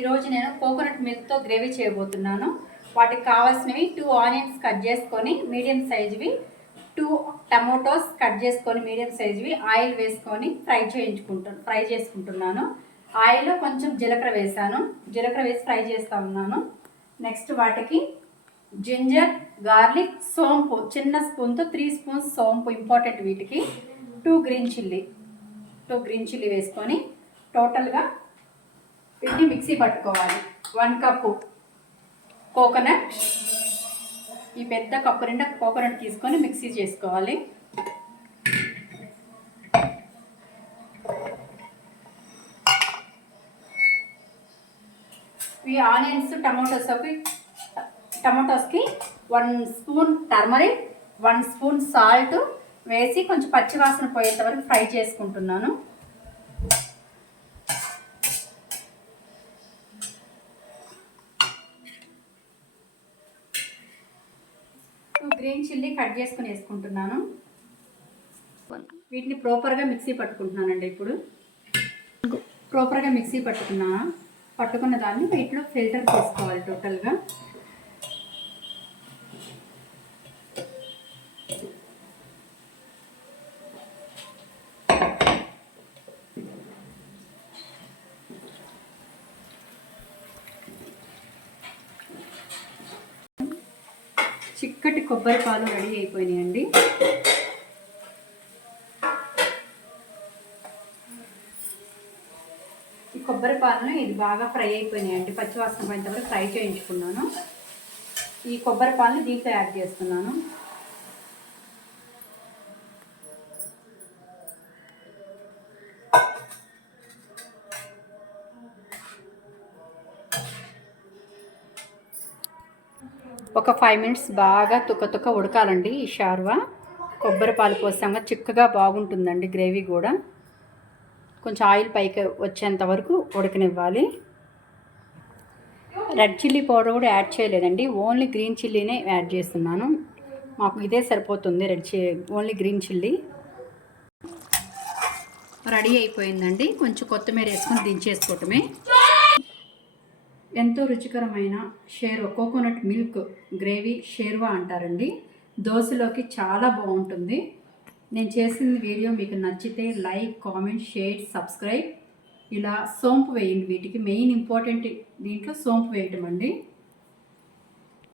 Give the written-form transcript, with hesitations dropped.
ఈరోజు నేను coconut మిల్క్తో gravy చేయబోతున్నాను. వాటికి కావాల్సినవి 2 ఆనియన్స్ కట్ చేసుకొని మీడియం సైజువి, 2 టమోటోస్ కట్ చేసుకొని మీడియం సైజువి ఆయిల్ వేసుకొని ఫ్రై చేసుకుంటున్నాను. ఆయిల్లో కొంచెం జీలకర్ర వేసాను. జీలకర్ర వేసి ఫ్రై చేస్తూ ఉన్నాను. నెక్స్ట్ వాటికి జింజర్, గార్లిక్, సోంపు చిన్న స్పూన్తో 3 స్పూన్స్ సోంపు ఇంపార్టెంట్ వీటికి. 2 గ్రీన్ చిల్లీ వేసుకొని టోటల్గా వీటిని మిక్సీ పట్టుకోవాలి. 1 కప్పు కోకోనట్, ఈ పెద్ద కప్పు నిండా కోకోనట్ తీసుకొని మిక్సీ చేసుకోవాలి. ఈ ఆనియన్స్ టమాటోస్కి 1 స్పూన్ టర్మరిక్, 1 స్పూన్ సాల్ట్ వేసి కొంచెం పచ్చివాసన పోయేంత వరకు ఫ్రై చేసుకుంటున్నాను. గ్రీన్ చిల్లీ కట్ చేసుకుని వేసుకుంటున్నాను. వీటిని ప్రాపర్గా మిక్సీ పట్టుకుంటున్నానండి. ఇప్పుడు ప్రాపర్గా మిక్సీ పట్టుకున్న దాన్ని వీటిలో ఫిల్టర్ చేసుకోవాలి టోటల్గా. చిక్కటి కొబ్బరి పాలు రెడీ అయిపోయినాయండి. ఈ కొబ్బరి పాలను ఇది బాగా ఫ్రై అయిపోయినాయండి. పచ్చివాసన పోయేంత వరకు ఫ్రై చేయించుకున్నాను. ఈ కొబ్బరి పాలను దీంట్లో యాడ్ చేస్తున్నాను. ఒక 5 మినిట్స్ బాగా తుక్క ఉడకాలండి. ఈ షార్వా కొబ్బరి పాలు పోసాక చిక్కగా బాగుంటుందండి. గ్రేవీ కూడా కొంచెం ఆయిల్ పైకి వచ్చేంత వరకు ఉడకనివ్వాలి. రెడ్ చిల్లీ పౌడర్ కూడా యాడ్ చేయలేదండి. ఓన్లీ గ్రీన్ చిల్లీనే యాడ్ చేస్తున్నాను. మాకు ఇదే సరిపోతుంది. ఓన్లీ గ్రీన్ చిల్లీ రెడీ అయిపోయిందండి. కొంచెం కొత్తిమీర వేసుకొని దించేసుకోవటమే. ఎంతో రుచికరమైన కోకోనట్ మిల్క్ గ్రేవీ షేర్వా అంటారండి. దోశలోకి చాలా బాగుంటుంది. నేను చేసిన వీడియో మీకు నచ్చితే లైక్, కామెంట్, షేర్, సబ్స్క్రైబ్. ఇలా సోంపు వేయండి. వీటికి మెయిన్ ఇంపార్టెంట్ దీంట్లో సోంపు వేయటం అండి.